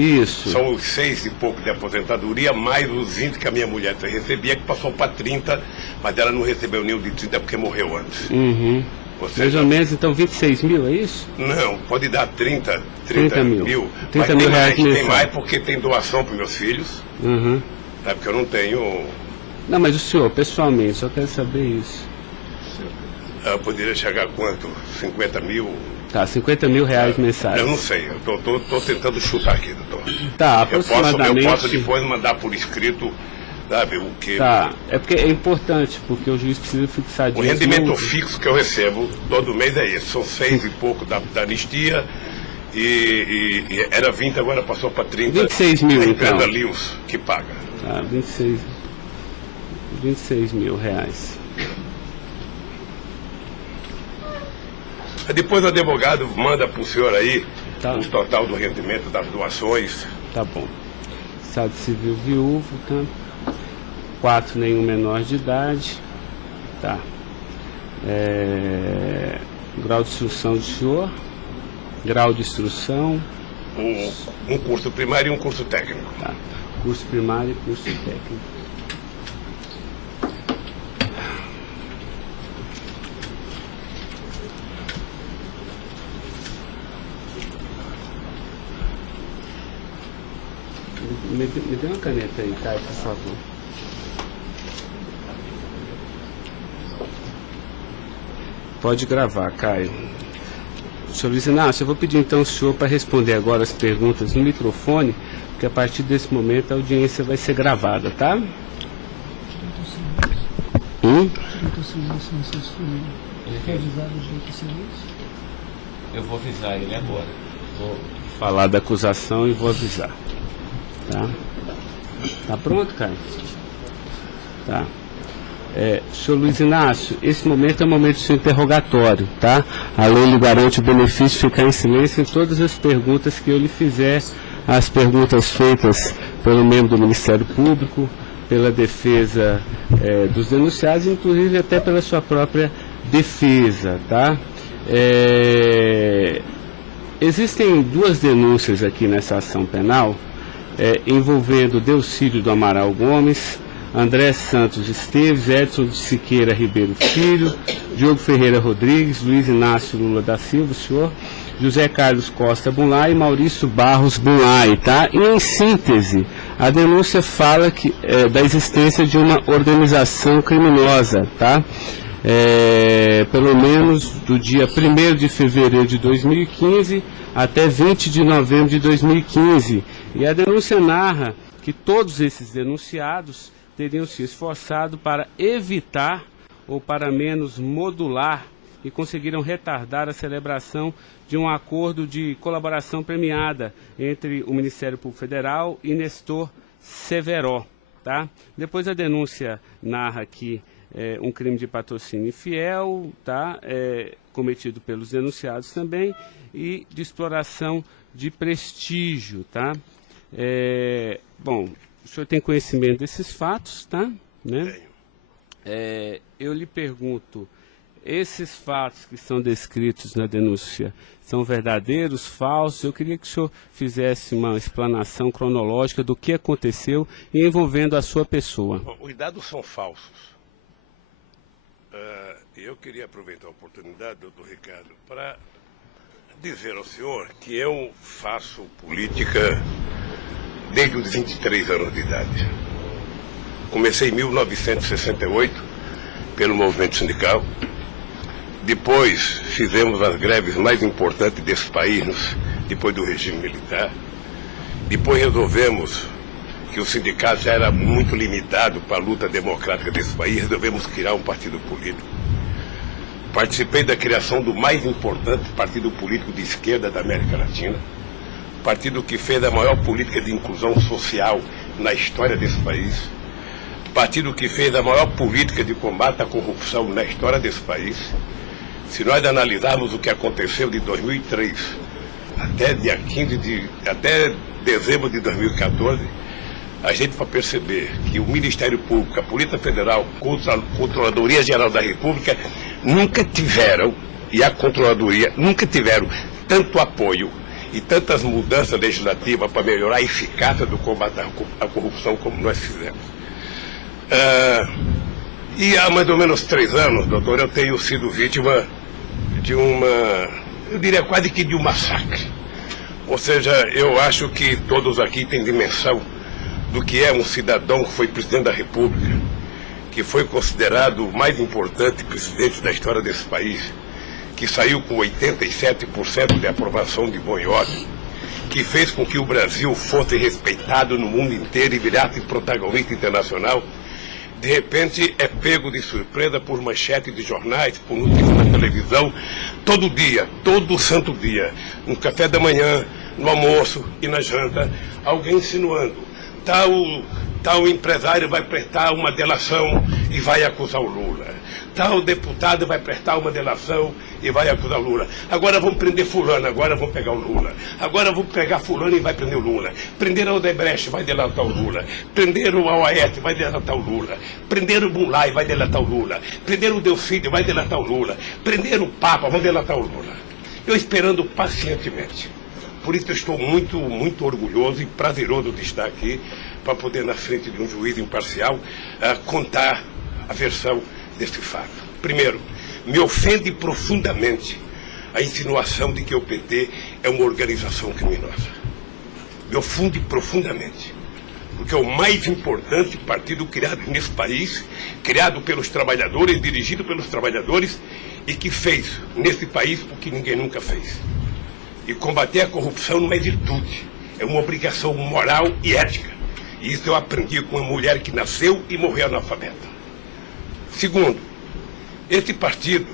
Isso. São os 6 e pouco de aposentadoria, mais os 20 que a minha mulher recebia, que passou para 30, mas ela não recebeu nenhum de 30 porque morreu antes. Uhum. Mais ou menos, então, 26 mil, é isso? Não, pode dar 30 mil. 30 mil reais mensal. Tem mais porque tem doação para meus filhos. Uhum. É porque eu não tenho... Não, mas o senhor, pessoalmente, só quero saber isso. Eu poderia chegar a quanto? 50 mil? Tá, 50 mil reais mensais. Eu não sei, eu tô tentando chutar aqui, doutor. Tá, aproximadamente... Eu posso depois mandar por escrito, sabe, o que... Tá, é porque é importante, porque o juiz precisa fixar disso. O rendimento fixo que eu recebo todo mês é esse, são 6 e pouco da anistia, e era 20, agora passou para 30. 26 mil, então. então. Lewis que paga. Tá, 26 mil reais. Depois o advogado manda para o senhor aí Tá. o total do rendimento das doações. Tá bom. Estado civil viúvo, tá? 4, nenhum menor de idade. Tá. Grau de instrução do senhor. Grau de instrução. Um curso primário e um curso técnico. Tá. Curso primário e curso técnico. Me dê uma caneta aí, Caio, por favor. Pode gravar, Caio. Senhor Luiz Inácio, eu vou pedir então ao senhor para responder agora as perguntas no microfone, porque a partir desse momento a audiência vai ser gravada, tá? Eu vou avisar ele agora. Vou falar da acusação e vou avisar. Tá? Tá pronto, Caio? Tá. Senhor Luiz Inácio, esse momento é o momento do seu interrogatório, tá? A lei lhe garante o benefício de ficar em silêncio em todas as perguntas que eu lhe fizer, as perguntas feitas pelo membro do Ministério Público, pela defesa dos denunciados, inclusive até pela sua própria defesa, tá? Existem 2 denúncias aqui nessa ação penal, envolvendo Delcídio do Amaral Gomes, André Santos Esteves, Edson de Siqueira Ribeiro Filho, Diogo Ferreira Rodrigues, Luiz Inácio Lula da Silva, o senhor, José Carlos Costa Bunlai e Maurício Barros Bunlai, tá? E em síntese, a denúncia fala da existência de uma organização criminosa, tá? Pelo menos do dia 1º de fevereiro de 2015 até 20 de novembro de 2015. E a denúncia narra que todos esses denunciados teriam se esforçado para evitar ou para menos modular e conseguiram retardar a celebração de um acordo de colaboração premiada entre o Ministério Público Federal e Nestor Severo, tá? Depois a denúncia narra que um crime de patrocínio infiel, tá? Cometido pelos denunciados também, e de exploração de prestígio, tá? Bom, o senhor tem conhecimento desses fatos, tá? Né? Eu lhe pergunto, esses fatos que são descritos na denúncia são verdadeiros, falsos? Eu queria que o senhor fizesse uma explanação cronológica do que aconteceu envolvendo a sua pessoa. Bom, os dados são falsos. Eu queria aproveitar a oportunidade, doutor Ricardo, para dizer ao senhor que eu faço política desde os 23 anos de idade. Comecei em 1968 pelo movimento sindical. Depois fizemos as greves mais importantes desse país, depois do regime militar. Depois resolvemos que o sindicato já era muito limitado para a luta democrática desse país, resolvemos criar um partido político. Participei da criação do mais importante partido político de esquerda da América Latina, partido que fez a maior política de inclusão social na história desse país, partido que fez a maior política de combate à corrupção na história desse país. Se nós analisarmos o que aconteceu de 2003 até dezembro de 2014, a gente vai perceber que o Ministério Público, a Polícia Federal, a Controladoria Geral da República nunca tiveram, e a Controladoria nunca tiveram tanto apoio e tantas mudanças legislativas para melhorar a eficácia do combate à corrupção como nós fizemos. E há mais ou menos 3 anos, doutor, eu tenho sido vítima de eu diria quase que de um massacre. Ou seja, eu acho que todos aqui têm dimensão do que é um cidadão que foi presidente da República, que foi considerado o mais importante presidente da história desse país, que saiu com 87% de aprovação de bom e ódio, que fez com que o Brasil fosse respeitado no mundo inteiro e virasse protagonista internacional, de repente é pego de surpresa por manchete de jornais, por notícias na televisão, todo dia, todo santo dia, no café da manhã, no almoço e na janta, alguém insinuando, tal empresário vai prestar uma delação e vai acusar o Lula. Tal deputado vai prestar uma delação e vai acusar o Lula. Agora vão prender fulano, agora vão pegar o Lula. Agora vão pegar fulano e vai prender o Lula. Prenderam o Odebrecht, vai delatar o Lula. Prenderam o Aoeste, vai delatar o Lula. Prenderam o Mulay, vai delatar o Lula. Prenderam o Delcídio, vai delatar o Lula. Prenderam o Papa, vão delatar o Lula. Eu esperando pacientemente. Por isso eu estou muito, muito orgulhoso e prazeroso de estar aqui para poder, na frente de um juiz imparcial, contar a versão desse fato. Primeiro, me ofende profundamente a insinuação de que o PT é uma organização criminosa. Me ofende profundamente, porque é o mais importante partido criado nesse país, criado pelos trabalhadores, dirigido pelos trabalhadores, e que fez nesse país o que ninguém nunca fez. E combater a corrupção não é virtude, é uma obrigação moral e ética. E isso eu aprendi com uma mulher que nasceu e morreu analfabeta. Segundo, esse partido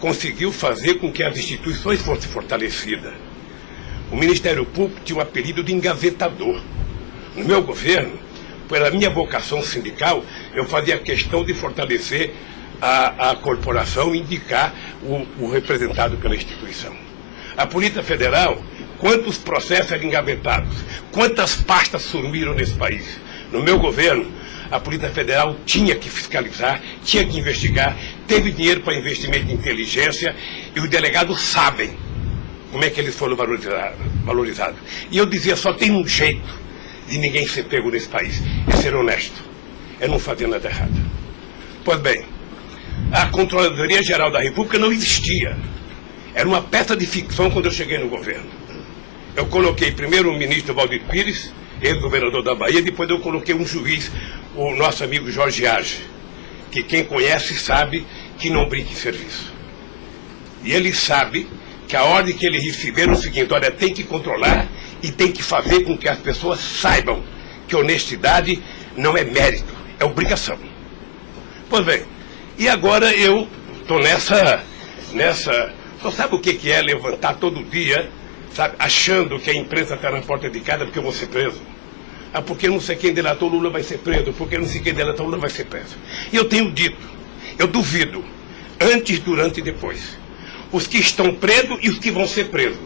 conseguiu fazer com que as instituições fossem fortalecidas. O Ministério Público tinha um apelido de engavetador. No meu governo, pela minha vocação sindical, eu fazia questão de fortalecer a corporação e indicar o representado pela instituição. A Polícia Federal, quantos processos eram engavetados, quantas pastas sumiram nesse país. No meu governo, a Polícia Federal tinha que fiscalizar, tinha que investigar, teve dinheiro para investimento em inteligência e os delegados sabem como é que eles foram valorizados. E eu dizia, só tem um jeito de ninguém ser pego nesse país, é ser honesto, é não fazer nada errado. Pois bem, a Controladoria Geral da República não existia. Era uma peça de ficção quando eu cheguei no governo. Eu coloquei primeiro o ministro Valdir Pires, ex-governador da Bahia, depois eu coloquei um juiz, o nosso amigo Jorge Age, que quem conhece sabe que não brinca em serviço. E ele sabe que a ordem que ele receber é o seguinte, olha, tem que controlar e tem que fazer com que as pessoas saibam que honestidade não é mérito, é obrigação. Pois bem, e agora eu estou nessa... Só sabe o que é levantar todo dia, sabe, achando que a imprensa está na porta de casa porque eu vou ser preso? Ah, porque não sei quem delatou Lula vai ser preso, porque não sei quem delatou Lula vai ser preso. E eu tenho dito, eu duvido, antes, durante e depois, os que estão presos e os que vão ser presos,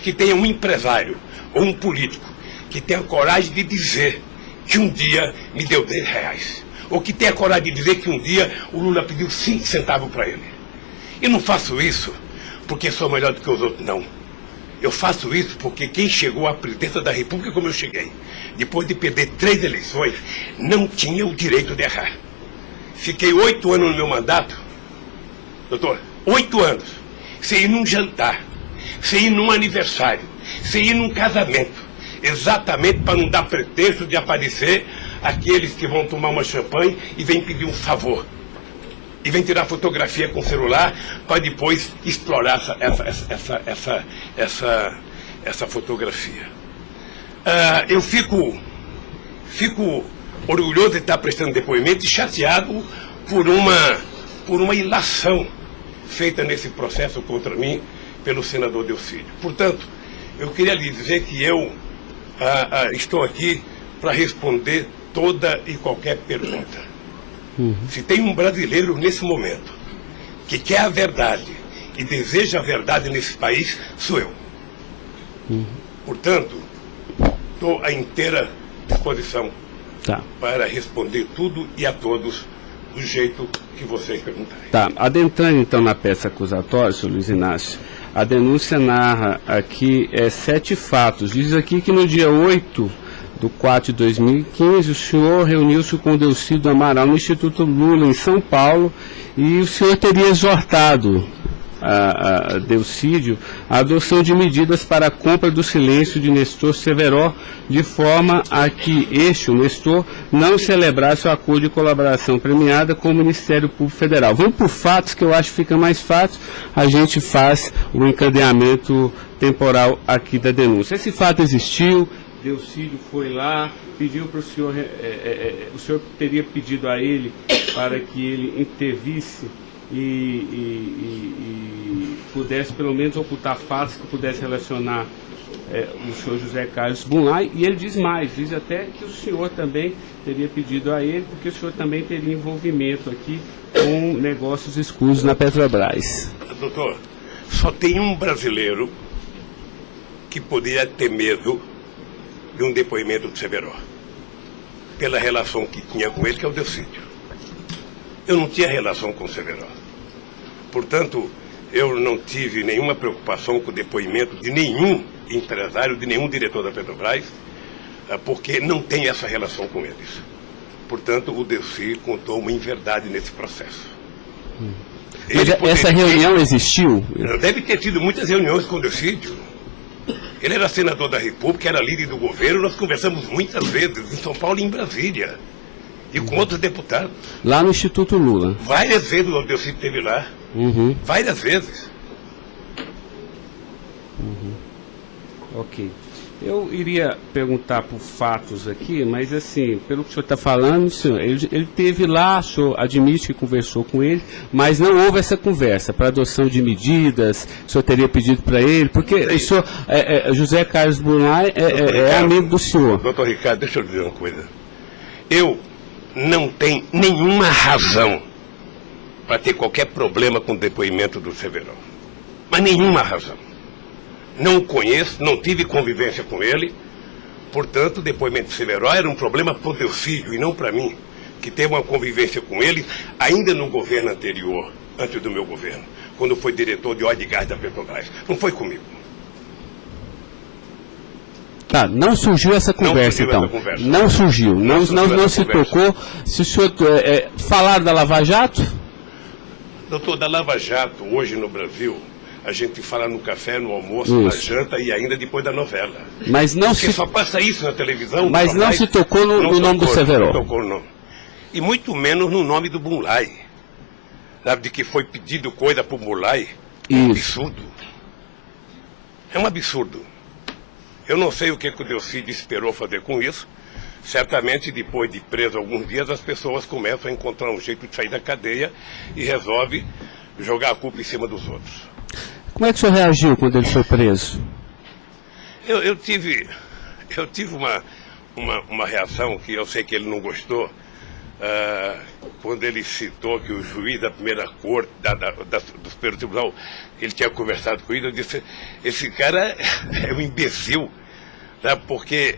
que tenha um empresário ou um político que tenha coragem de dizer que um dia me deu R$10, ou que tenha coragem de dizer que um dia o Lula pediu 5 centavos para ele. Eu não faço isso porque sou melhor do que os outros, não. Eu faço isso porque quem chegou à presidência da República como eu cheguei, depois de perder 3 eleições, não tinha o direito de errar. Fiquei 8 anos no meu mandato, doutor, 8 anos, sem ir num jantar, sem ir num aniversário, sem ir num casamento, exatamente para não dar pretexto de aparecer aqueles que vão tomar uma champanhe e vêm pedir um favor. E vem tirar fotografia com o celular para depois explorar essa fotografia. Eu fico orgulhoso de estar prestando depoimento e chateado por uma ilação feita nesse processo contra mim pelo senador Delcídio. Portanto, eu queria lhe dizer que eu estou aqui para responder toda e qualquer pergunta. Se tem um brasileiro nesse momento que quer a verdade e deseja a verdade nesse país, sou eu. Portanto, estou à inteira disposição para responder tudo e a todos do jeito que vocês perguntarem. Tá, adentrando então na peça acusatória, senhor Luiz Inácio, A denúncia narra aqui 7 fatos. Diz aqui que no dia 8/4/2015, o senhor reuniu-se com o Delcídio Amaral no Instituto Lula, em São Paulo, e o senhor teria exortado a Delcídio a adoção de medidas para a compra do silêncio de Nestor Severo, de forma a que o Nestor, não celebrasse o acordo de colaboração premiada com o Ministério Público Federal. Vamos por fatos, que eu acho que fica mais fácil, a gente faz o encadeamento temporal aqui da denúncia. Esse fato existiu, Delcídio foi lá, pediu para o senhor, o senhor teria pedido a ele para que ele intervisse e pudesse pelo menos ocultar fatos que pudesse relacionar o senhor José Carlos Bunlai, e ele diz mais, diz até que o senhor também teria pedido a ele, porque o senhor também teria envolvimento aqui com negócios escusos na Petrobras. Doutor, só tem um brasileiro que poderia ter medo de um depoimento do Severo, pela relação que tinha com ele, que é o Delcídio. Eu não tinha relação com o Severo. Portanto, eu não tive nenhuma preocupação com o depoimento de nenhum empresário, de nenhum diretor da Petrobras, porque não tem essa relação com eles. Portanto, o Delcídio contou uma inverdade nesse processo. Mas essa reunião existiu? Deve ter tido muitas reuniões com o Delcídio. Ele era senador da República, era líder do governo, nós conversamos muitas vezes em São Paulo e em Brasília. E com outros deputados. Lá no Instituto Lula? Várias vezes o Delcídio esteve lá. Várias vezes. Ok. Eu iria perguntar por fatos aqui, mas assim, pelo que o senhor está falando, senhor, ele teve lá, o senhor admite que conversou com ele, mas não houve essa conversa para adoção de medidas, o senhor teria pedido para ele, porque o senhor, José Carlos Bunlai é amigo do senhor. Doutor Ricardo, deixa eu dizer uma coisa. Eu não tenho nenhuma razão para ter qualquer problema com o depoimento do Severo. Mas nenhuma razão. Não o conheço, não tive convivência com ele. Portanto, o depoimento do Severo era um problema para o Delcídio e não para mim, que teve uma convivência com ele ainda no governo anterior, antes do meu governo, quando foi diretor de óleo e gás da Petrobras. Não foi comigo. Tá, não surgiu essa conversa, então. Não surgiu. Não se tocou. Se o senhor falar da Lava Jato? Doutor, da Lava Jato, hoje no Brasil, a gente fala no café, no almoço, na janta e ainda depois da novela. Mas não porque só passa isso na televisão. Mas não se tocou no nome do Severo. Não tocou, não. E muito menos no nome do Bunlai. Sabe, de que foi pedido coisa para o Bunlai? É um absurdo. É um absurdo. Eu não sei o que o Delcídio esperou fazer com isso. Certamente, depois de preso alguns dias, as pessoas começam a encontrar um jeito de sair da cadeia e resolve jogar a culpa em cima dos outros. Como é que o senhor reagiu quando ele foi preso? Eu tive uma reação que eu sei que ele não gostou, quando ele citou que o juiz da primeira corte, do Superior Tribunal, ele tinha conversado com ele. Eu disse, esse cara é um imbecil, tá? Porque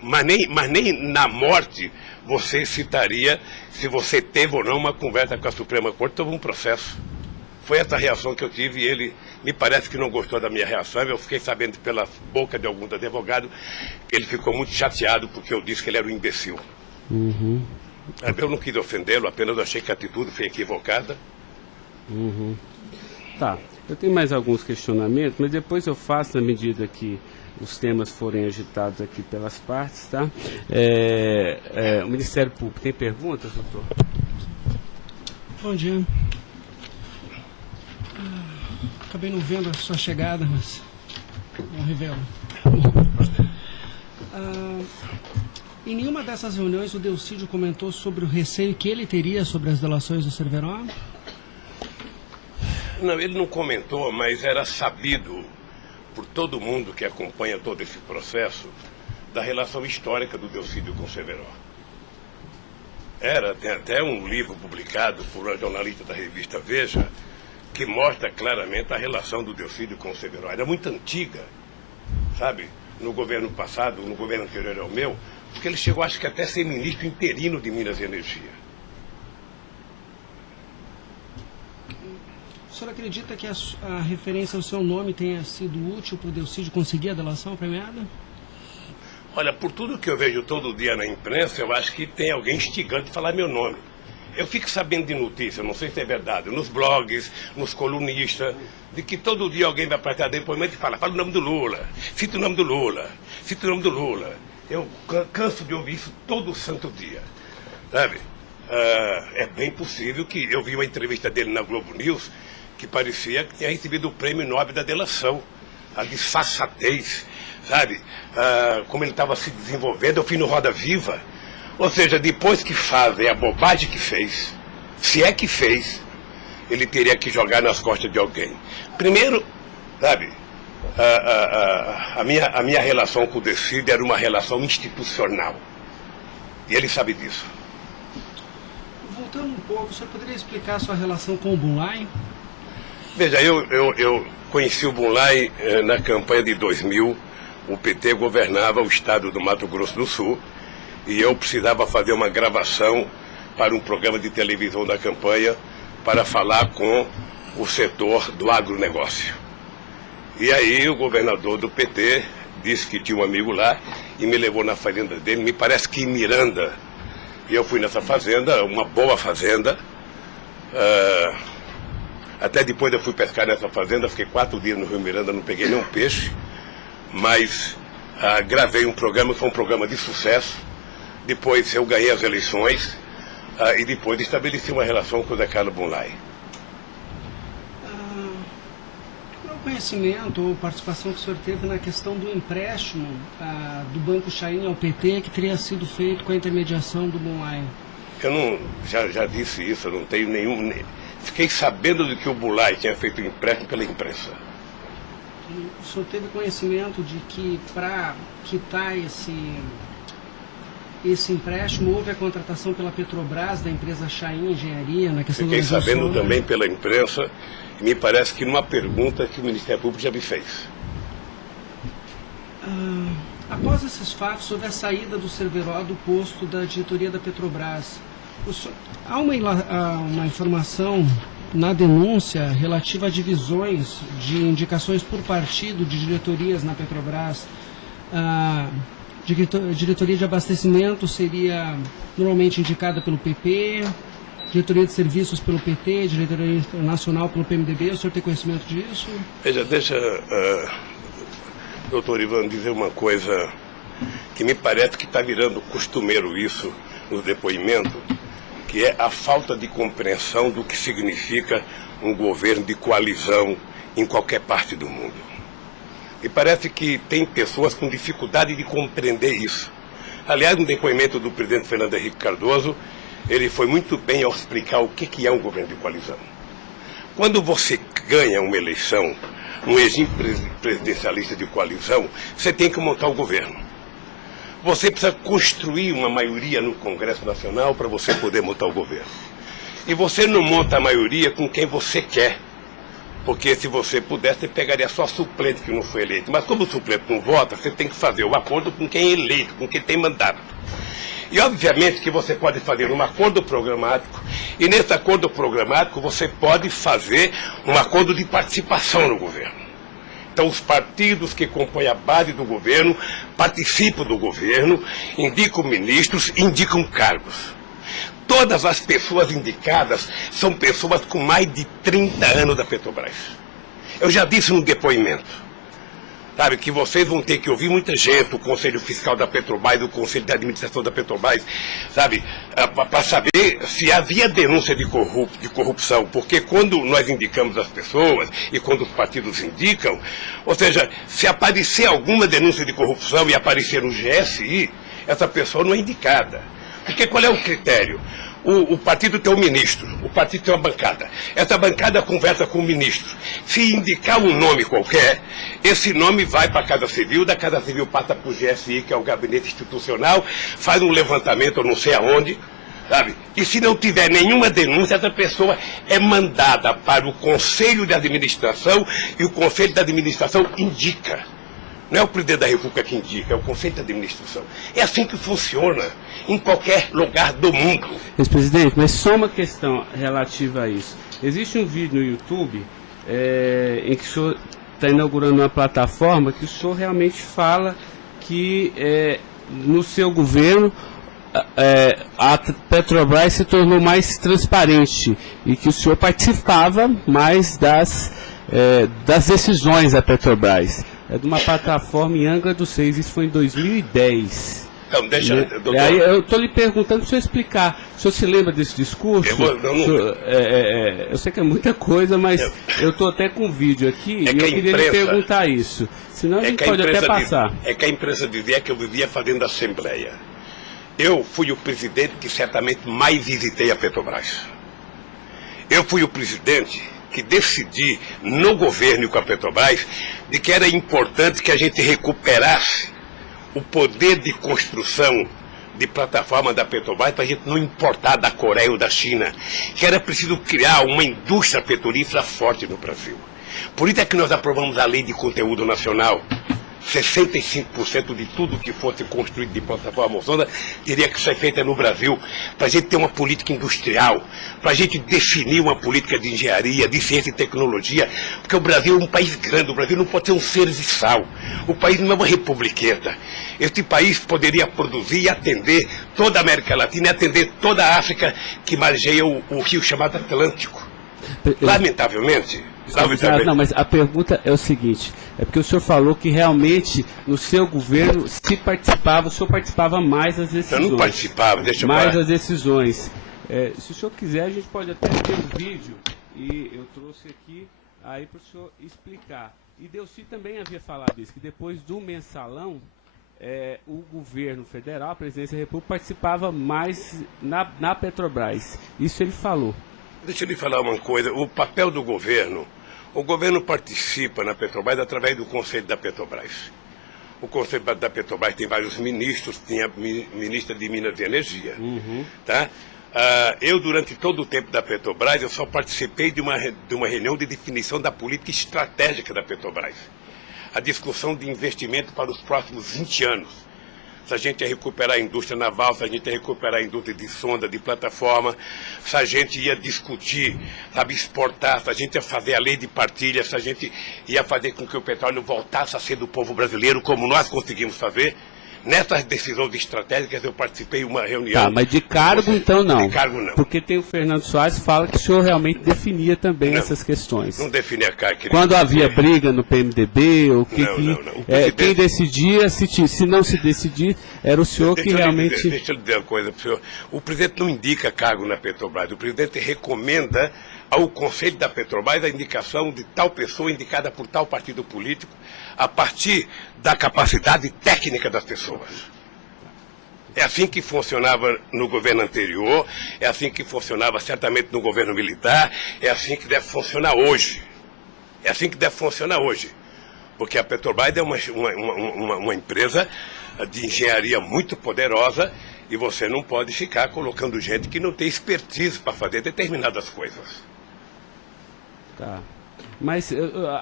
mas nem na morte você citaria se você teve ou não uma conversa com a Suprema Corte sobre um processo. Foi essa reação que eu tive e ele me parece que não gostou da minha reação. Eu fiquei sabendo pela boca de alguns advogados que ele ficou muito chateado porque eu disse que ele era um imbecil. Eu não quis ofendê-lo, apenas achei que a atitude foi equivocada. Tá, eu tenho mais alguns questionamentos, mas depois eu faço na medida que os temas forem agitados aqui pelas partes, tá? O Ministério Público tem perguntas, doutor? Bom dia. Acabei não vendo a sua chegada, mas não revelo. Em nenhuma dessas reuniões o Delcídio comentou sobre o receio que ele teria sobre as delações do Severo? Não, ele não comentou, mas era sabido por todo mundo que acompanha todo esse processo da relação histórica do Delcídio com o Severo. Tem até um livro publicado por uma jornalista da revista Veja que mostra claramente a relação do Delcídio com o Severo. Era muito antiga, sabe? No governo passado, no governo anterior ao meu, porque ele chegou, acho que até a ser ministro interino de Minas e Energia. senhor acredita que a referência ao seu nome tenha sido útil para o Delcídio conseguir a delação premiada? Olha, por tudo que eu vejo todo dia na imprensa, eu acho que tem alguém instigando de falar meu nome. Eu fico sabendo de notícia, não sei se é verdade, nos blogs, nos colunistas, de que todo dia alguém vai prestar depoimento e fala o nome do Lula, cita o nome do Lula, cita o nome do Lula. Eu canso de ouvir isso todo santo dia, sabe? É bem possível que eu vi uma entrevista dele na Globo News que parecia que tinha recebido o prêmio Nobel da delação, a disfarçatez, sabe? Como ele estava se desenvolvendo, eu fui no Roda Viva. Ou seja, depois que fazem a bobagem que fez, se é que fez, ele teria que jogar nas costas de alguém. Primeiro, sabe, a minha relação com o Delcídio era uma relação institucional. E ele sabe disso. Voltando um pouco, o senhor poderia explicar a sua relação com o Bunlai? Veja, eu conheci o Bunlai na campanha de 2000. O PT governava o estado do Mato Grosso do Sul e eu precisava fazer uma gravação para um programa de televisão da campanha para falar com o setor do agronegócio. E aí o governador do PT disse que tinha um amigo lá e me levou na fazenda dele, me parece que em Miranda. E eu fui nessa fazenda, uma boa fazenda. Até depois eu fui pescar nessa fazenda, fiquei 4 dias no Rio Miranda, não peguei nenhum peixe. Mas gravei um programa, foi um programa de sucesso. Depois eu ganhei as eleições e depois estabeleci uma relação com o Zé Carlos Bunlai. Qual é o conhecimento ou participação que o senhor teve na questão do empréstimo do Banco Chain ao PT que teria sido feito com a intermediação do Bunlai? Eu não, já disse isso, eu não tenho nenhum... Fiquei sabendo de que o Bunlai tinha feito empréstimo pela imprensa. O senhor teve conhecimento de que para quitar esse empréstimo houve a contratação pela Petrobras da empresa Chain Engenharia na questão Fiquei do sabendo também pela imprensa e me parece que numa pergunta que o Ministério Público já me fez. Após esses fatos, sobre a saída do Cerveró do posto da diretoria da Petrobras, há uma informação na denúncia relativa a divisões de indicações por partido de diretorias na Petrobras. A diretoria de abastecimento seria normalmente indicada pelo PP, diretoria de serviços pelo PT, diretoria nacional pelo PMDB. O senhor tem conhecimento disso? Veja, deixa, doutor Ivan, dizer uma coisa que me parece que está virando costumeiro isso no depoimento, que é a falta de compreensão do que significa um governo de coalizão em qualquer parte do mundo. E parece que tem pessoas com dificuldade de compreender isso. Aliás, no depoimento do presidente Fernando Henrique Cardoso, ele foi muito bem ao explicar o que é um governo de coalizão. Quando você ganha uma eleição, um regime presidencialista de coalizão, você tem que montar o governo. Você precisa construir uma maioria no Congresso Nacional para você poder montar o governo. E você não monta a maioria com quem você quer. Porque se você pudesse, você pegaria só suplente que não foi eleito. Mas como o suplente não vota, você tem que fazer o acordo com quem é eleito, com quem tem mandato. E obviamente que você pode fazer um acordo programático, e nesse acordo programático você pode fazer um acordo de participação no governo. Então, os partidos que compõem a base do governo participam do governo, indicam ministros, indicam cargos. Todas as pessoas indicadas são pessoas com mais de 30 anos da Petrobras. Eu já disse no depoimento, sabe, que vocês vão ter que ouvir muita gente, o Conselho Fiscal da Petrobras, o Conselho de Administração da Petrobras, sabe, para saber se havia denúncia de corrupção, porque quando nós indicamos as pessoas e quando os partidos indicam, ou seja, se aparecer alguma denúncia de corrupção e aparecer no GSI, essa pessoa não é indicada. Porque qual é o critério? O partido tem um ministro, o partido tem uma bancada. Essa bancada conversa com o ministro. Se indicar um nome qualquer, esse nome vai para a Casa Civil, da Casa Civil passa para o GSI, que é o Gabinete Institucional, faz um levantamento, eu não sei aonde, sabe? E se não tiver nenhuma denúncia, essa pessoa é mandada para o Conselho de Administração e o Conselho de Administração indica. Não é o presidente da República que indica, é o Conselho de Administração. É assim que funciona em qualquer lugar do mundo. Ex-presidente, mas só uma questão relativa a isso. Existe um vídeo no YouTube em que o senhor está inaugurando uma plataforma que o senhor realmente fala que no seu governo a Petrobras se tornou mais transparente e que o senhor participava mais das decisões da Petrobras. É de uma plataforma em Angra dos Reis, isso foi em 2010. Então, deixa, doutor. Aí eu estou lhe perguntando para o senhor explicar. O senhor se lembra desse discurso? Eu sei que é muita coisa, mas eu estou até com um vídeo aqui e eu queria lhe perguntar isso. Senão a gente pode até passar. É que a imprensa dizia que eu vivia fazendo assembleia. Eu fui o presidente que certamente mais visitei a Petrobras. Eu fui o presidente que decidi no governo e com a Petrobras de que era importante que a gente recuperasse o poder de construção de plataforma da Petrobras para a gente não importar da Coreia ou da China, que era preciso criar uma indústria petrolífera forte no Brasil. Por isso é que nós aprovamos a Lei de Conteúdo Nacional. 65% de tudo que fosse construído de plataforma moçona teria que ser feita no Brasil, para a gente ter uma política industrial, para a gente definir uma política de engenharia, de ciência e tecnologia, porque o Brasil é um país grande, o Brasil não pode ser um serviçal, o país não é uma republiqueta. Este país poderia produzir e atender toda a América Latina e atender toda a África que margeia o rio chamado Atlântico. Lamentavelmente... Não, mas a pergunta é o seguinte, é porque o senhor falou que realmente no seu governo o senhor participava mais das decisões. Eu não participava, deixa eu mais das decisões. Se o senhor quiser, a gente pode até ter um vídeo, e eu trouxe aqui aí para o senhor explicar. E Delcy também havia falado isso, que depois do mensalão, o governo federal, a presidência da República, participava mais na Petrobras. Isso ele falou. Deixa eu lhe falar uma coisa, o papel do governo, o governo participa na Petrobras através do Conselho da Petrobras. O Conselho da Petrobras tem vários ministros, tem a ministra de Minas e Energia. Tá? Eu, durante todo o tempo da Petrobras, eu só participei de uma reunião de definição da política estratégica da Petrobras. A discussão de investimento para os próximos 20 anos. Se a gente ia recuperar a indústria naval, se a gente ia recuperar a indústria de sonda, de plataforma, se a gente ia discutir, sabe, exportar, se a gente ia fazer a lei de partilha, se a gente ia fazer com que o petróleo voltasse a ser do povo brasileiro, como nós conseguimos fazer. Nessas decisões estratégicas eu participei de uma reunião. Tá, mas de cargo então não. De cargo não. Porque tem o Fernando Soares que fala que o senhor realmente definia também essas questões. Não definia cargo. Quando havia briga no PMDB, ou quem decidia, se não se decidir, era o senhor que realmente... Deixa eu lhe dizer uma coisa para o senhor. O presidente não indica cargo na Petrobras, o presidente recomenda ao Conselho da Petrobras a indicação de tal pessoa indicada por tal partido político a partir da capacidade técnica das pessoas. É assim que funcionava no governo anterior, é assim que funcionava certamente no governo militar, é assim que deve funcionar hoje. É assim que deve funcionar hoje. Porque a Petrobras é uma empresa de engenharia muito poderosa e você não pode ficar colocando gente que não tem expertise para fazer determinadas coisas. Tá. Mas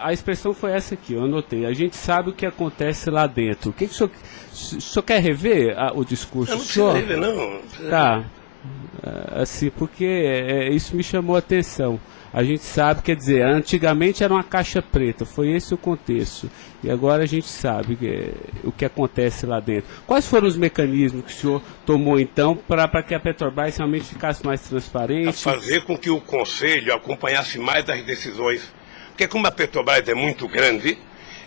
a expressão foi essa aqui, eu anotei. A gente sabe o que acontece lá dentro. O que o senhor quer rever o discurso? Eu não preciso rever, não. Tá. Assim, porque isso me chamou a atenção. A gente sabe, quer dizer, antigamente era uma caixa preta, foi esse o contexto. E agora a gente sabe o que acontece lá dentro. Quais foram os mecanismos que o senhor tomou, então, para que a Petrobras realmente ficasse mais transparente? A fazer com que o Conselho acompanhasse mais as decisões. Porque como a Petrobras é muito grande,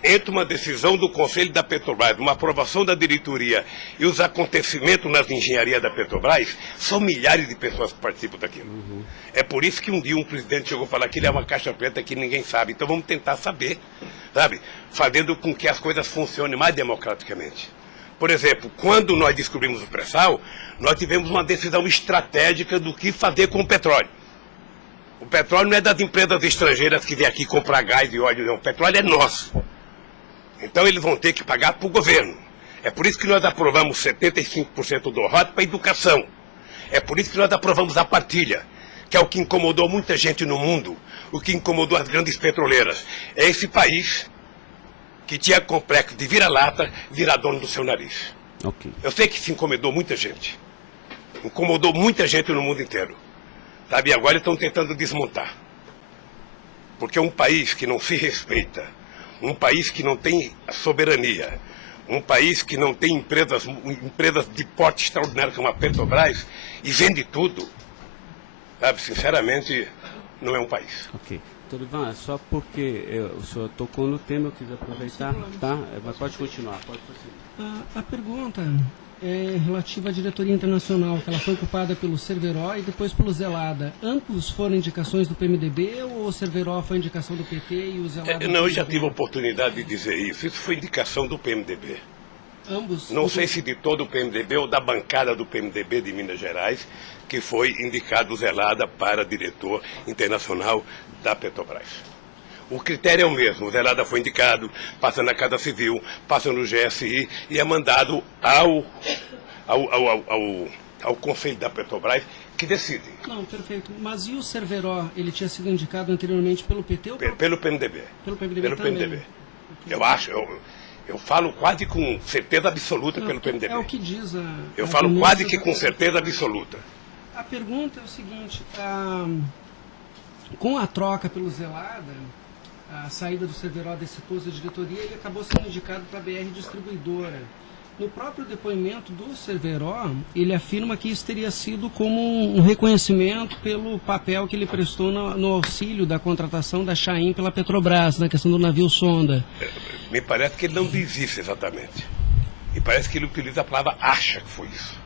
entre uma decisão do Conselho da Petrobras, uma aprovação da diretoria e os acontecimentos nas engenharias da Petrobras, são milhares de pessoas que participam daquilo. É por isso que um dia um presidente chegou a falar que ele é uma caixa preta que ninguém sabe. Então vamos tentar saber, sabe? Fazendo com que as coisas funcionem mais democraticamente. Por exemplo, quando nós descobrimos o pré-sal, nós tivemos uma decisão estratégica do que fazer com o petróleo. O petróleo não é das empresas estrangeiras que vêm aqui comprar gás e óleo, não. O petróleo é nosso. Então eles vão ter que pagar para o governo. É por isso que nós aprovamos 75% do ROT para a educação. É por isso que nós aprovamos a partilha, que é o que incomodou muita gente no mundo, o que incomodou as grandes petroleiras. É esse país que tinha complexo de vira-lata, virar dono do seu nariz. Ok. Eu sei que isso incomodou muita gente. Incomodou muita gente no mundo inteiro. Sabe? E agora estão tentando desmontar. Porque um país que não se respeita, um país que não tem soberania, um país que não tem empresas de porte extraordinário como a Petrobras e vende tudo, sabe? Sinceramente, não é um país. Ok. Doutor Ivan, só porque o senhor tocou no tema, eu quis aproveitar, tá? Mas pode continuar, pode prosseguir. A pergunta é relativa à diretoria internacional, que ela foi ocupada pelo Cerveró e depois pelo Zelada. Ambos foram indicações do PMDB ou o Cerveró foi indicação do PT e o Zelada... Não, eu já tive a oportunidade de dizer isso. Isso foi indicação do PMDB. Ambos? Não sei se de todo o PMDB ou da bancada do PMDB de Minas Gerais, que foi indicado o Zelada para diretor internacional da Petrobras. O critério é o mesmo. O Zelada foi indicado, passa na Casa Civil, passa no GSI e é mandado ao Conselho da Petrobras, que decide. Não, perfeito. Mas e o Cerveró? Ele tinha sido indicado anteriormente pelo PT ou pelo PMDB? Pelo PMDB pelo também. PMDB. Eu acho, eu falo quase com certeza absoluta pelo PMDB. É o que diz a... Eu falo quase que com certeza absoluta. A pergunta é o seguinte, com a troca pelo Zelada, a saída do Cerveró desse posto de diretoria, ele acabou sendo indicado para a BR Distribuidora. No próprio depoimento do Cerveró, ele afirma que isso teria sido como um reconhecimento pelo papel que ele prestou no auxílio da contratação da Chain pela Petrobras, na questão do navio sonda. Me parece que ele não diz isso exatamente. Me parece que ele utiliza a palavra acha que foi isso.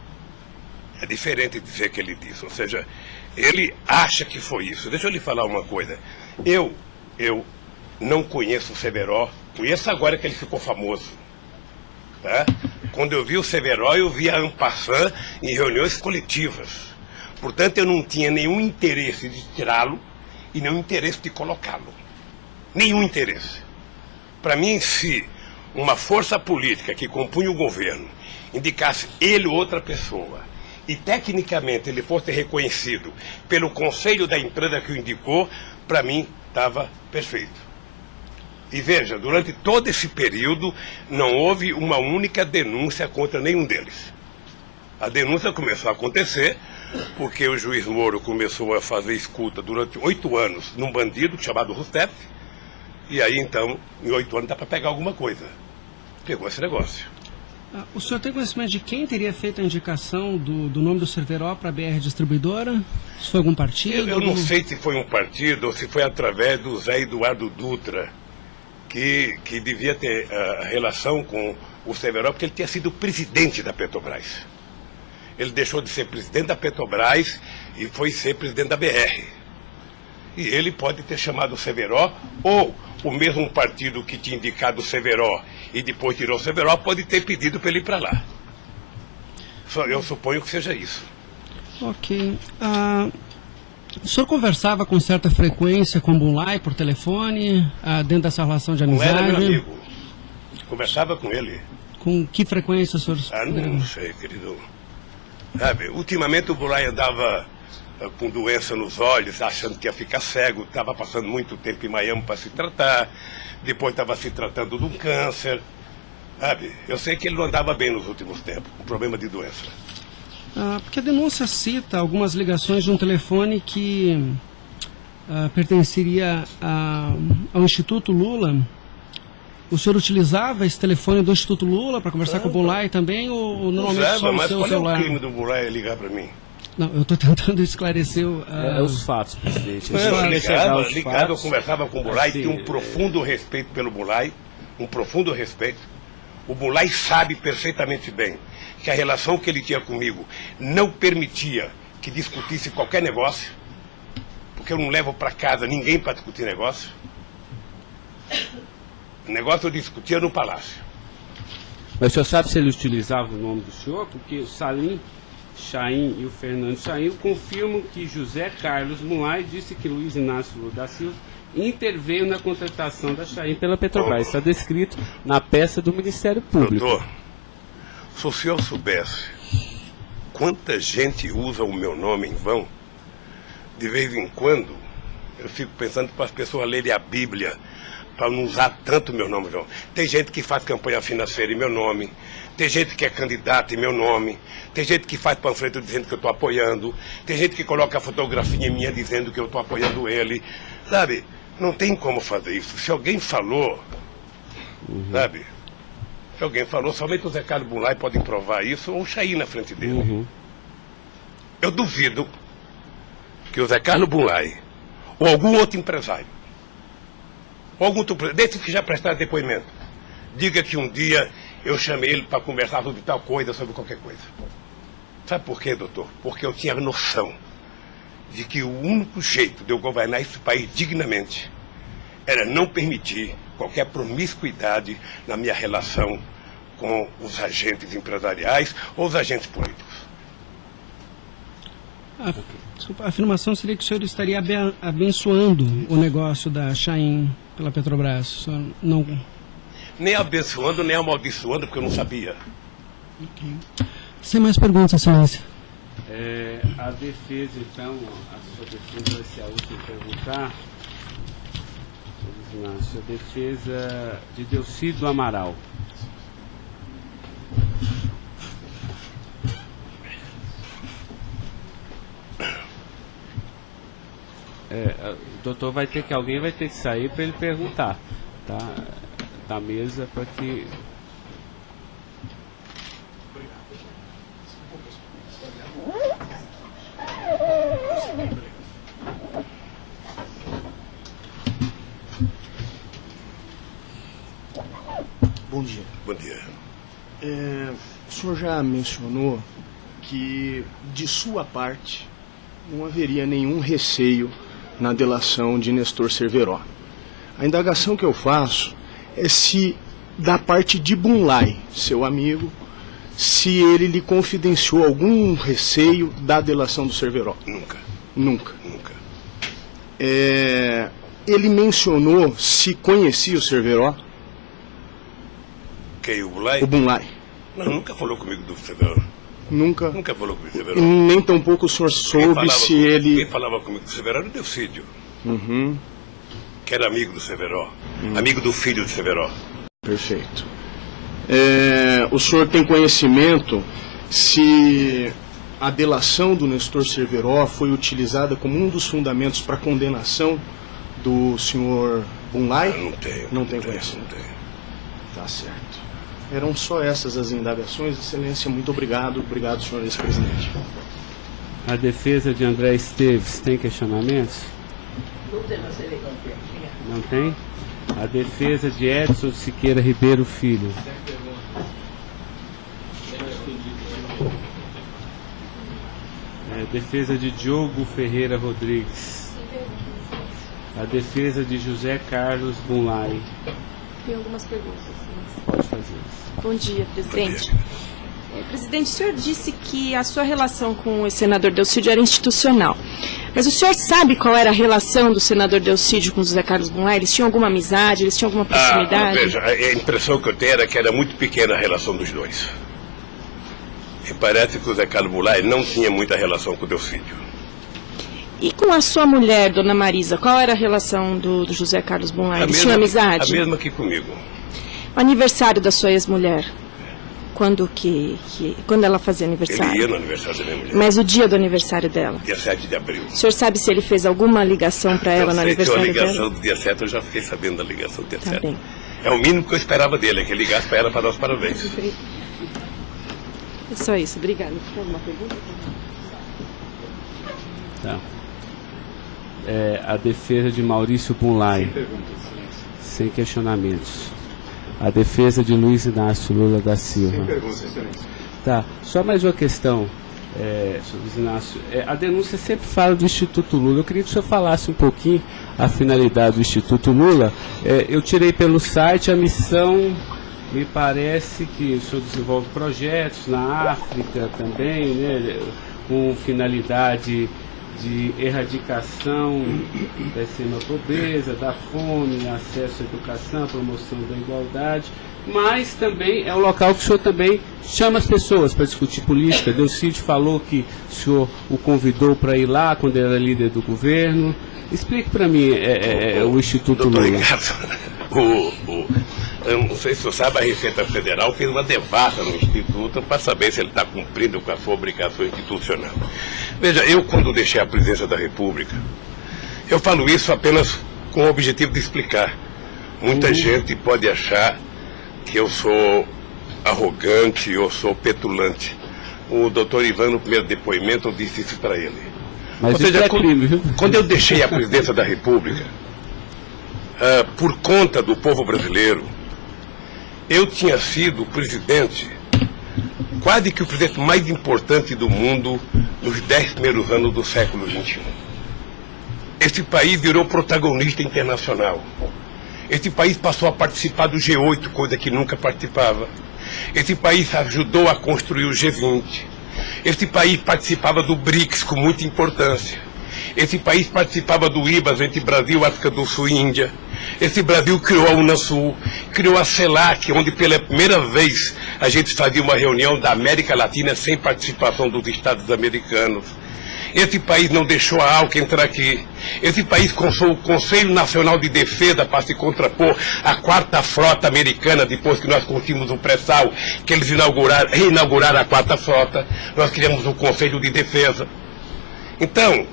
É diferente de dizer que ele disse. Ou seja, ele acha que foi isso. Deixa eu lhe falar uma coisa. Eu não conheço o Cerveró. Conheço agora que ele ficou famoso. Tá? Quando eu vi o Cerveró, eu vi a en passant em reuniões coletivas. Portanto, eu não tinha nenhum interesse de tirá-lo e nenhum interesse de colocá-lo. Nenhum interesse. Para mim, se uma força política que compunha o governo indicasse ele ou outra pessoa e tecnicamente ele fosse reconhecido pelo conselho da empresa que o indicou, para mim estava perfeito. E veja, durante todo esse período não houve uma única denúncia contra nenhum deles. A denúncia começou a acontecer porque o juiz Moro começou a fazer escuta durante 8 anos num bandido chamado Rousseff, e aí então, em 8 anos dá para pegar alguma coisa. Pegou esse negócio. O senhor tem conhecimento de quem teria feito a indicação do nome do Cerveró para a BR Distribuidora? Se foi algum partido? Eu não sei se foi um partido ou se foi através do Zé Eduardo Dutra, que devia ter relação com o Cerveró, porque ele tinha sido presidente da Petrobras. Ele deixou de ser presidente da Petrobras e foi ser presidente da BR. E ele pode ter chamado o Cerveró, ou o mesmo partido que tinha indicado o Cerveró e depois tirou o Cerveró pode ter pedido para ele ir para lá. Eu suponho que seja isso. Ok. O senhor conversava com certa frequência com o Bulay por telefone, dentro dessa relação de amizade? Não era meu amigo. Conversava com ele. Com que frequência o senhor... Não sei, querido. Sabe, ultimamente o Bulay andava com doença nos olhos, achando que ia ficar cego, estava passando muito tempo em Miami para se tratar, depois estava se tratando de um câncer. Sabe, eu sei que ele não andava bem nos últimos tempos, com problema de doença. Porque a denúncia cita algumas ligações de um telefone que pertenceria ao Instituto Lula. O senhor utilizava esse telefone do Instituto Lula para conversar com o Bulay também, ou normalmente só no seu celular? Mas qual é o crime do Bulay ligar para mim? Não, eu estou tentando esclarecer os fatos, presidente. Ligado, eu conversava com o Bulay, tinha um profundo respeito pelo Bulay, um profundo respeito. O Bulay sabe perfeitamente bem que a relação que ele tinha comigo não permitia que discutisse qualquer negócio, porque eu não levo para casa ninguém para discutir negócio. O negócio eu discutia no palácio. Mas o senhor sabe se ele utilizava o nome do senhor? Porque o Salim Chain e o Fernando Chain confirmam que José Carlos Mulay disse que Luiz Inácio Lula da Silva interveio na contratação da Chain pela Petrobras. Está descrito na peça do Ministério Público. Doutor, se o senhor soubesse quanta gente usa o meu nome em vão, de vez em quando eu fico pensando para as pessoas lerem a Bíblia para não usar tanto meu nome, João. Tem gente que faz campanha financeira em meu nome, tem gente que é candidato em meu nome, tem gente que faz panfleto dizendo que eu estou apoiando, tem gente que coloca a fotografia minha dizendo que eu estou apoiando ele, sabe? Não tem como fazer isso. Se alguém falou, sabe? Se alguém falou, somente o Zé Carlos Bunlai pode provar isso, ou o Chaí na frente dele. Eu duvido que o Zé Carlos Bunlai, ou algum outro empresário, ou algum outro, desses que já prestaram depoimento, diga que um dia eu chamei ele para conversar sobre tal coisa, sobre qualquer coisa. Sabe por quê, doutor? Porque eu tinha noção de que o único jeito de eu governar esse país dignamente era não permitir qualquer promiscuidade na minha relação com os agentes empresariais ou os agentes políticos. Desculpa, a afirmação seria que o senhor estaria abençoando o negócio da Chaim pela Petrobras. O senhor não... Nem abençoando, nem amaldiçoando, porque eu não sabia. Sem mais perguntas, excelência. A defesa, então, a sua defesa vai ser a última a perguntar. A sua defesa de Delcídio Amaral. O doutor vai ter que, alguém vai ter que sair para ele perguntar, tá? Da mesa para que... Bom dia. Bom dia. O senhor já mencionou que, de sua parte, não haveria nenhum receio na delação de Nestor Cerveró. A indagação que eu faço é se, da parte de Bunlai, seu amigo, se ele lhe confidenciou algum receio da delação do Cerveró. Nunca. Nunca. Nunca. Ele mencionou se conhecia o Cerveró? Quem, o Bunlai? O Bunlai. Não, nunca falou comigo do Cerveró. Nunca? Nunca falou comigo do Cerveró. Nem tampouco o senhor soube se ele... Quem falava comigo do Cerveró era o Delcídio. Uhum. Que era amigo do Cerveró. Amigo do filho do Cerveró. Perfeito. O senhor tem conhecimento se a delação do Nestor Cerveró foi utilizada como um dos fundamentos para a condenação do senhor Bunlai? Não tenho. Não tem conhecimento. Não tenho. Tá certo. Eram só essas as indagações. Excelência, muito obrigado. Obrigado, senhor ex-presidente. A defesa de André Esteves tem questionamentos? Não tem? A defesa de Edson Siqueira Ribeiro Filho. A defesa de Diogo Ferreira Rodrigues. A defesa de José Carlos Bunlai. Tem algumas perguntas. Pode fazer isso. Bom dia, presidente. Presidente, o senhor disse que a sua relação com o senador Delcídio era institucional. Mas o senhor sabe qual era a relação do senador Delcídio com o José Carlos Bunlai? Eles tinham alguma amizade? Eles tinham alguma proximidade? Veja, a impressão que eu tenho era que era muito pequena a relação dos dois. E parece que o José Carlos Bunlai não tinha muita relação com o Delcídio. E com a sua mulher, dona Marisa, qual era a relação do José Carlos Bunlai? Eles tinham amizade? A mesma que comigo. O aniversário da sua ex-mulher? Quando ela fazia aniversário? Ele ia no aniversário da minha mulher. Mas o dia do aniversário dela? Dia 7 de abril. O senhor sabe se ele fez alguma ligação para ela no aniversário dela? A ligação do dia 7, eu já fiquei sabendo da ligação do dia 7. Bem. É o mínimo que eu esperava dele, é que ele ligasse para ela para dar os parabéns. É só isso, obrigada. Tem alguma pergunta? Tá. A defesa de Maurício Bunlai. Sem questionamentos. A defesa de Luiz Inácio Lula da Silva. Sem perguntas, excelência. Tá, só mais uma questão, Luiz Inácio. A denúncia sempre fala do Instituto Lula. Eu queria que o senhor falasse um pouquinho a finalidade do Instituto Lula. Eu tirei pelo site a missão, me parece que o senhor desenvolve projetos na África também, né, com finalidade de erradicação da extrema pobreza, da fome, acesso à educação, promoção da igualdade, mas também é um local que o senhor também chama as pessoas para discutir política. Delcídio falou que o senhor o convidou para ir lá quando era líder do governo. Explique para mim o Instituto Lula. Ricardo, Eu não sei se você sabe, a Receita Federal fez uma devassa no Instituto para saber se ele está cumprindo com a sua obrigação institucional. Veja, eu quando deixei a presidência da República, eu falo isso apenas com o objetivo de explicar. Muita gente pode achar que eu sou arrogante, eu sou petulante. O doutor Ivan, no primeiro depoimento, eu disse isso para ele. Mas isso é crime, viu? Quando eu deixei a presidência da República, por conta do povo brasileiro, eu tinha sido o presidente, quase que o presidente mais importante do mundo nos 10 primeiros anos do século XXI. Esse país virou protagonista internacional. Esse país passou a participar do G8, coisa que nunca participava. Esse país ajudou a construir o G20. Esse país participava do BRICS com muita importância. Esse país participava do IBAS entre Brasil, África do Sul e Índia. Esse Brasil criou a Unasul, criou a CELAC, onde pela primeira vez a gente fazia uma reunião da América Latina sem participação dos Estados americanos. Esse país não deixou a ALCA entrar aqui. Esse país construiu o Conselho Nacional de Defesa para se contrapor à 4ª Frota Americana, depois que nós conseguimos o pré-sal, que eles reinauguraram a 4ª Frota. Nós criamos o Conselho de Defesa. Então,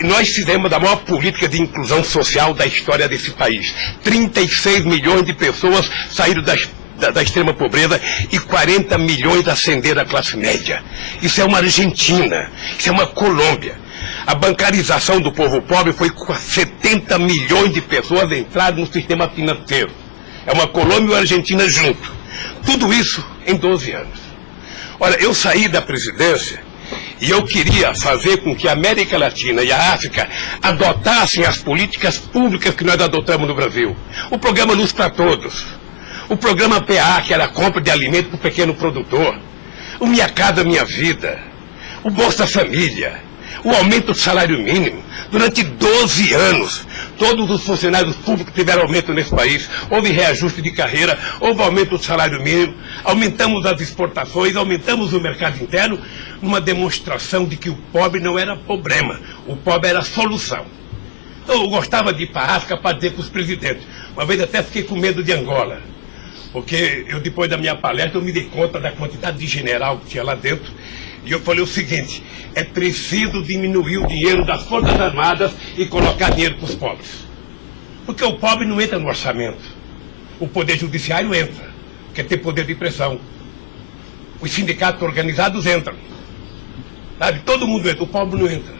nós fizemos a maior política de inclusão social da história desse país. 36 milhões de pessoas saíram da extrema pobreza e 40 milhões ascenderam à classe média. Isso é uma Argentina, isso é uma Colômbia. A bancarização do povo pobre foi com 70 milhões de pessoas entraram no sistema financeiro. É uma Colômbia e uma Argentina junto. Tudo isso em 12 anos. Olha, eu saí da presidência e eu queria fazer com que a América Latina e a África adotassem as políticas públicas que nós adotamos no Brasil. O programa Luz para Todos. O programa PA, que era a compra de alimento para o pequeno produtor. O Minha Casa Minha Vida. O Bolsa Família. O aumento do salário mínimo. Durante 12 anos, todos os funcionários públicos tiveram aumento nesse país. Houve reajuste de carreira, houve aumento do salário mínimo. Aumentamos as exportações, aumentamos o mercado interno, numa demonstração de que o pobre não era problema. O pobre era a solução. Eu gostava de ir para a África para dizer para os presidentes. Uma vez até fiquei com medo de Angola. Porque eu, depois da minha palestra, eu me dei conta da quantidade de general que tinha lá dentro. E eu falei o seguinte, é preciso diminuir o dinheiro das Forças Armadas e colocar dinheiro para os pobres. Porque o pobre não entra no orçamento. O Poder Judiciário entra, quer ter poder de pressão. Os sindicatos organizados entram. Sabe? Todo mundo entra, o pobre não entra.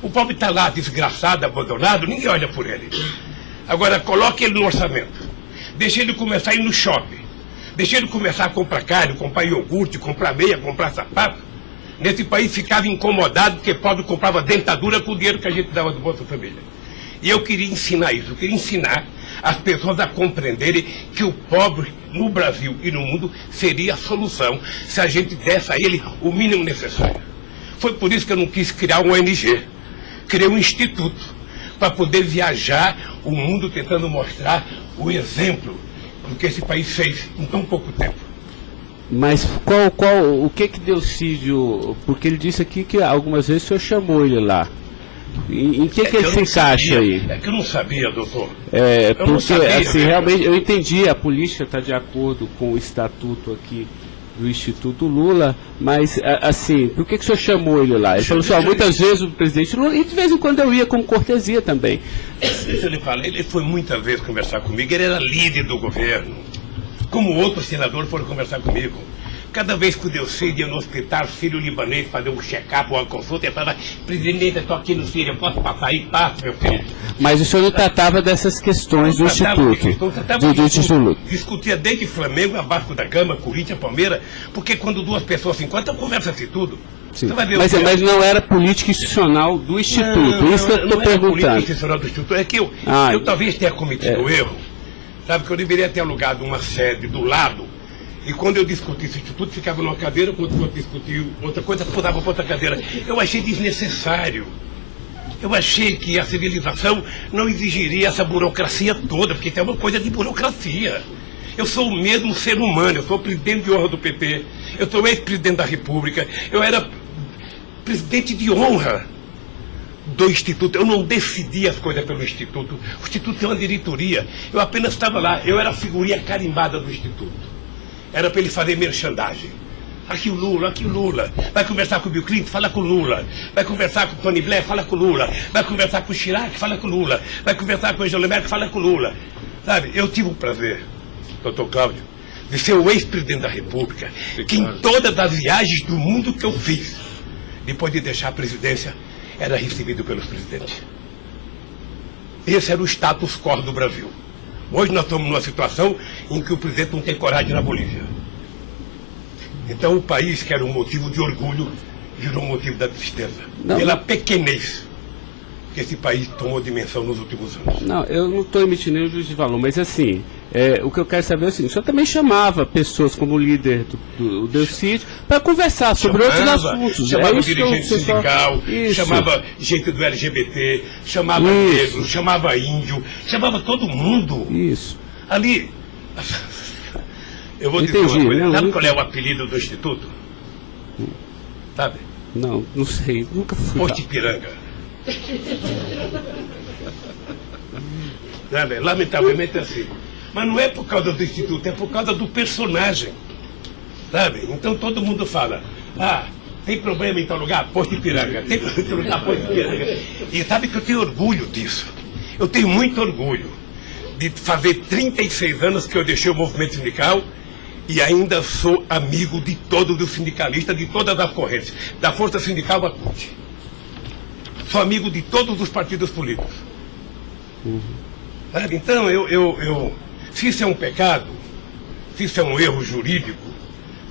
O pobre está lá, desgraçado, abandonado, ninguém olha por ele. Agora, coloque ele no orçamento. Deixa ele começar a ir no shopping. Deixa ele começar a comprar carne, comprar iogurte, comprar meia, comprar sapato. Nesse país ficava incomodado porque pobre comprava dentadura com o dinheiro que a gente dava do Bolsa Família. E eu queria ensinar isso, eu queria ensinar as pessoas a compreenderem que o pobre no Brasil e no mundo seria a solução se a gente desse a ele o mínimo necessário. Foi por isso que eu não quis criar uma ONG. Criei um instituto para poder viajar o mundo tentando mostrar o exemplo do que esse país fez em tão pouco tempo. Mas o que Delcídio, porque ele disse aqui que algumas vezes o senhor chamou ele lá. Em que ele se encaixa aí? É que eu não sabia, doutor. Porque assim, realmente eu entendi, a política está de acordo com o estatuto aqui do Instituto Lula, mas assim, por que o senhor chamou ele lá? Ele falou assim, muitas vezes o presidente Lula, e de vez em quando eu ia como cortesia também. Deixa eu lhe falar, ele foi muitas vezes conversar comigo, ele era líder do governo, como outros senadores foram conversar comigo. Cada vez que o Delcídio ia no hospital sírio-libanês fazer um check-up ou uma consulta, ele falava, presidente, eu estou aqui no Sírio, eu posso passar aí? Passo, meu filho. Mas o senhor não tratava dessas questões do Instituto? Discutia desde Flamengo a Vasco da Gama, Corinthians, Palmeiras, porque quando duas pessoas se encontram, conversa-se tudo. Mas não era política institucional do Instituto, isso que eu estou perguntando. Não era política institucional do Instituto, é que eu talvez tenha cometido o erro, sabe, que eu deveria ter alugado uma sede do lado. E quando eu discuti esse instituto, ficava numa cadeira, quando eu discutia outra coisa, pulava para outra cadeira. Eu achei desnecessário. Eu achei que a civilização não exigiria essa burocracia toda, porque isso é uma coisa de burocracia. Eu sou o mesmo ser humano, eu sou presidente de honra do PP, eu sou ex-presidente da República, eu era presidente de honra do Instituto. Eu não decidi as coisas pelo Instituto. O Instituto tem uma diretoria. Eu apenas estava lá. Eu era a figurinha carimbada do Instituto. Era para ele fazer merchandising. Aqui o Lula. Vai conversar com o Bill Clinton, fala com o Lula. Vai conversar com o Tony Blair, fala com o Lula. Vai conversar com o Chirac, fala com o Lula. Vai conversar com o Angela Merkel, fala com o Lula. Sabe, eu tive o prazer, doutor Cláudio, de ser o ex-presidente da República, que em todas as viagens do mundo que eu fiz, depois de deixar a presidência, era recebido pelos presidentes. Esse era o status quo do Brasil. Hoje nós estamos numa situação em que o presidente não tem coragem na Bolívia. Então o país, que era um motivo de orgulho, virou um motivo da tristeza. Pela pequenez que esse país tomou dimensão nos últimos anos. Não, eu não estou emitindo nenhum juízo de valor, mas assim, o que eu quero saber é o seguinte: o senhor também chamava pessoas como o líder do Delcídio para conversar sobre outros assuntos. Chamava dirigente sindical, chamava gente do LGBT, chamava negro, chamava índio, chamava todo mundo. Isso. Ali, eu vou dizer uma coisa, sabe qual é o apelido do Instituto? Sabe? Não sei, nunca fui. Posto Ipiranga. Lamentavelmente é assim. Mas não é por causa do Instituto, é por causa do personagem. Sabe? Então todo mundo fala: tem problema em tal lugar? Posto Ipiranga. Tem problema em tal lugar? Posto Ipiranga. E sabe que eu tenho orgulho disso. Eu tenho muito orgulho de fazer 36 anos que eu deixei o movimento sindical e ainda sou amigo de todos os sindicalistas, de todas as correntes, da Força Sindical à CUT. Sou amigo de todos os partidos políticos. Então, se isso é um pecado, se isso é um erro jurídico,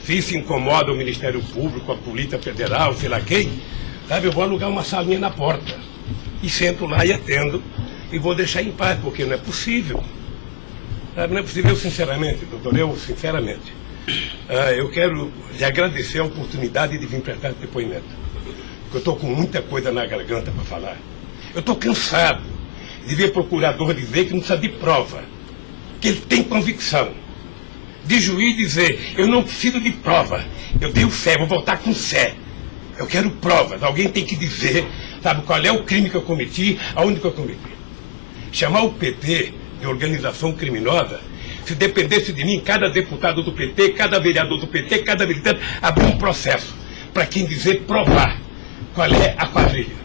se isso incomoda o Ministério Público, a Polícia Federal, sei lá quem, eu vou alugar uma salinha na porta e sento lá e atendo e vou deixar em paz, porque não é possível. Não é possível, sinceramente, doutor, sinceramente, eu quero lhe agradecer a oportunidade de vir prestar esse depoimento. Porque eu estou com muita coisa na garganta para falar. Eu estou cansado de ver procurador dizer que não precisa de prova, que ele tem convicção. De juiz dizer: eu não preciso de prova, eu tenho fé, vou voltar com fé. Eu quero provas, alguém tem que dizer, qual é o crime que eu cometi, aonde que eu cometi. Chamar o PT de organização criminosa, se dependesse de mim, cada deputado do PT, cada vereador do PT, cada militante, abrir um processo para quem dizer provar qual é a quadrilha.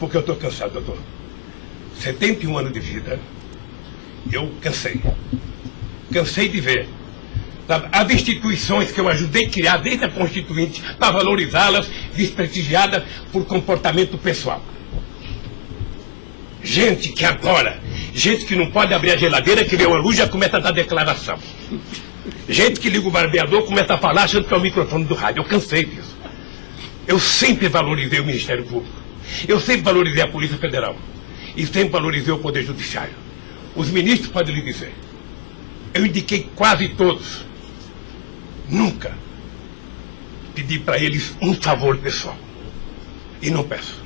Porque eu estou cansado, doutor. 71 anos de vida, eu cansei. Cansei de ver as instituições que eu ajudei a criar desde a Constituinte, para valorizá-las, desprestigiadas por comportamento pessoal. Gente que agora, gente que não pode abrir a geladeira, que vê uma luz já começa a dar declaração. Gente que liga o barbeador, começa a falar achando que é o microfone do rádio. Eu cansei disso. Eu sempre valorizei o Ministério Público. Eu sempre valorizei a Polícia Federal. E sempre valorizei o Poder Judiciário. Os ministros podem lhe dizer. Eu indiquei quase todos. Nunca pedi para eles um favor pessoal. E não peço.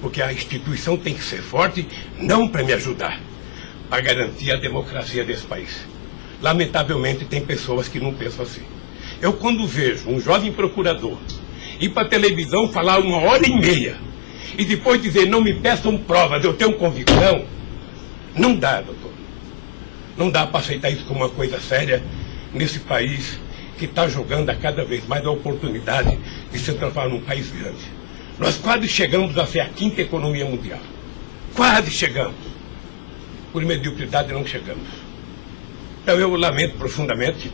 Porque a instituição tem que ser forte, não para me ajudar, para garantir a democracia desse país. Lamentavelmente, tem pessoas que não pensam assim. Eu, quando vejo um jovem procurador ir para a televisão falar 1h30 e depois dizer: não me peçam provas, eu tenho convicção, não dá, doutor. Não dá para aceitar isso como uma coisa séria nesse país que está jogando a cada vez mais a oportunidade de se transformar num país grande. Nós quase chegamos a ser a 5ª economia mundial. Quase chegamos. Por mediocridade não chegamos. Então eu lamento profundamente.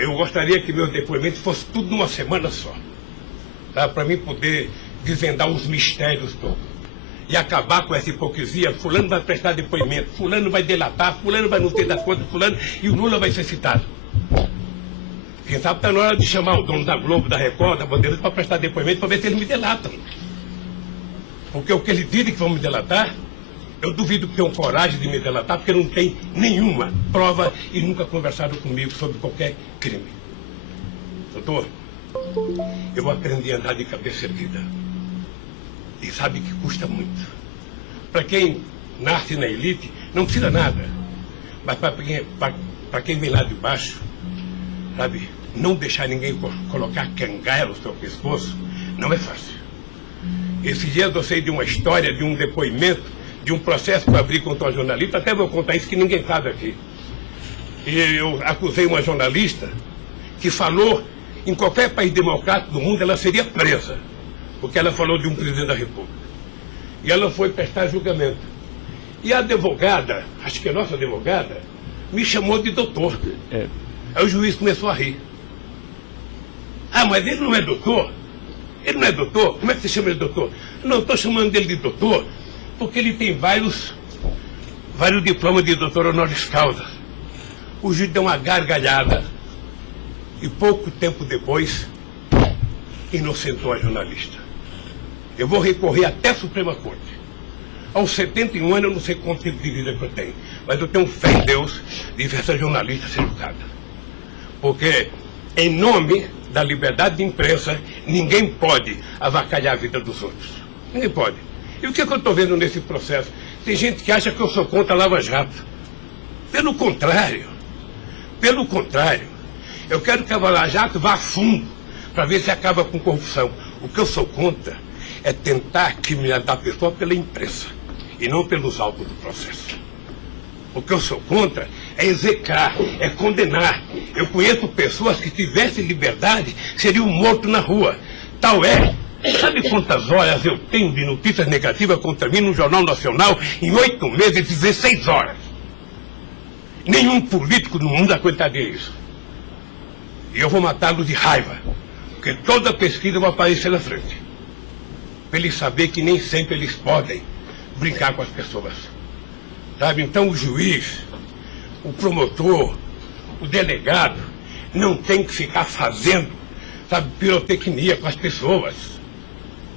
Eu gostaria que meu depoimento fosse tudo numa semana só. Para mim poder desvendar os mistérios todos. E acabar com essa hipocrisia. Fulano vai prestar depoimento, fulano vai delatar, fulano vai não ter das contas, fulano, e o Lula vai ser citado. Quem sabe está na hora de chamar o dono da Globo, da Record, da Bandeirantes para prestar depoimento para ver se eles me delatam. Porque o que eles dizem que vão me delatar, eu duvido que tenham coragem de me delatar, porque não tem nenhuma prova e nunca conversaram comigo sobre qualquer crime. Doutor, eu aprendi a andar de cabeça erguida. E sabe que custa muito. Para quem nasce na elite, não precisa nada. Mas para quem vem lá de baixo, sabe, não deixar ninguém colocar cangaia no seu pescoço, não é fácil. Esses dias eu sei de uma história, de um depoimento, de um processo que eu abri contra uma jornalista, até vou contar isso que ninguém sabe aqui. E eu acusei uma jornalista que falou, em qualquer país democrático do mundo, ela seria presa, porque ela falou de um presidente da República. E ela foi prestar julgamento. E a advogada, acho que a nossa advogada, me chamou de doutor. Aí o juiz começou a rir. Ah, mas ele não é doutor? Ele não é doutor? Como é que você chama ele de doutor? Não, estou chamando ele de doutor porque ele tem vários diplomas de doutor honoris causa. O juiz deu uma gargalhada e pouco tempo depois inocentou a jornalista. Eu vou recorrer até a Suprema Corte. Aos 71 anos eu não sei quanto tempo de vida que eu tenho, mas eu tenho fé em Deus de ver essa jornalista ser julgada. Porque, em nome da liberdade de imprensa, ninguém pode avacalhar a vida dos outros. Ninguém pode. E o que eu estou vendo nesse processo? Tem gente que acha que eu sou contra a Lava Jato. Pelo contrário, eu quero que a Lava Jato vá a fundo para ver se acaba com corrupção. O que eu sou contra é tentar criminalizar a pessoa pela imprensa e não pelos autos do processo. O que eu sou contra é execrar, é condenar. Eu conheço pessoas que, se tivessem liberdade, seriam mortos na rua. Tal é. Sabe quantas horas eu tenho de notícias negativas contra mim no Jornal Nacional em 8 meses, 16 horas? Nenhum político no mundo aguentaria isso. E eu vou matá-los de raiva, porque toda pesquisa vai aparecer na frente. Para eles saberem que nem sempre eles podem brincar com as pessoas. Sabe? Então o juiz, o promotor, o delegado, não tem que ficar fazendo, sabe, pirotecnia com as pessoas.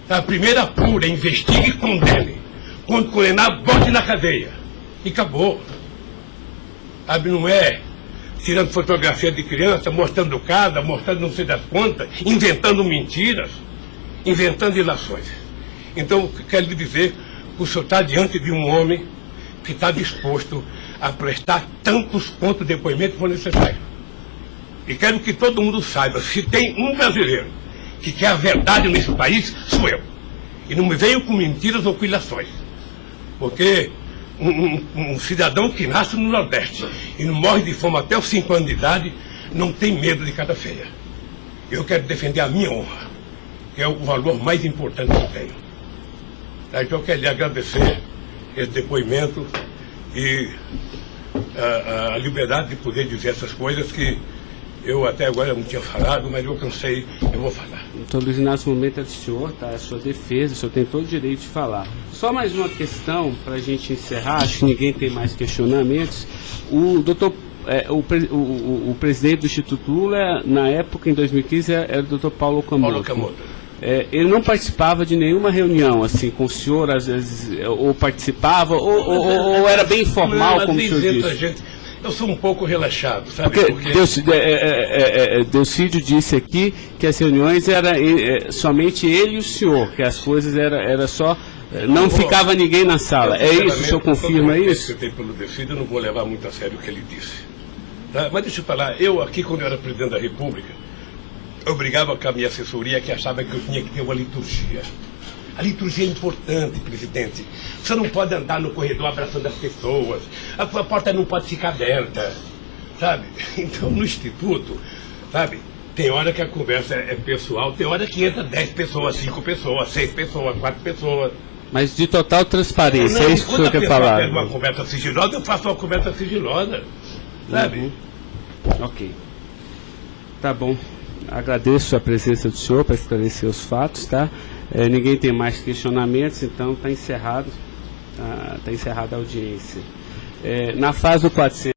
A primeira apura, investigue e condene. Quando condenar, bote na cadeia. E acabou. Sabe, não é tirando fotografia de criança, mostrando casa, mostrando não sei das quantas, inventando mentiras, inventando ilações. Então, quero lhe dizer que o senhor está diante de um homem que está disposto a prestar tantos quantos depoimentos for necessário. E quero que todo mundo saiba, se tem um brasileiro que quer a verdade nesse país, sou eu. E não me venham com mentiras ou com ilações. Porque um cidadão que nasce no Nordeste e não morre de fome até os 5 anos de idade, não tem medo de cara feia. Eu quero defender a minha honra, que é o valor mais importante que eu tenho. Então eu quero lhe agradecer esse depoimento e a liberdade de poder dizer essas coisas que eu até agora não tinha falado, mas eu cansei, eu vou falar. Então, Luiz Inácio, o momento é do senhor, tá? É a sua defesa, o senhor tem todo o direito de falar. Só mais uma questão para a gente encerrar, acho que ninguém tem mais questionamentos. O presidente do Instituto Lula, na época, em 2015, era o doutor Paulo Camoto. Ele não participava de nenhuma reunião, assim, com o senhor, às vezes, ou participava, ou era bem informal, não, como o senhor disse? Eu sou um pouco relaxado, sabe? Porque Delcídio disse aqui que as reuniões eram somente ele e o senhor, que as coisas era só... Não ficava ninguém na sala. É isso? O senhor confirma isso? Eu tenho pelo Delcídio, eu não vou levar muito a sério o que ele disse. Tá? Mas deixa eu falar, eu aqui, quando eu era presidente da República, eu brigava com a minha assessoria que achava que eu tinha que ter uma liturgia. A liturgia é importante, presidente. Você não pode andar no corredor abraçando as pessoas. A porta não pode ficar aberta, sabe? Então, no Instituto, sabe, tem hora que a conversa é pessoal, tem hora que entra 10 pessoas, 5 pessoas, 6 pessoas, 4 pessoas. Mas de total transparência, é isso que o senhor quer falar? Quando uma conversa sigilosa, eu faço uma conversa sigilosa, sabe? Ok. Tá bom. Agradeço a presença do senhor para esclarecer os fatos, tá? Ninguém tem mais questionamentos, então está encerrado a audiência. Na fase do 400.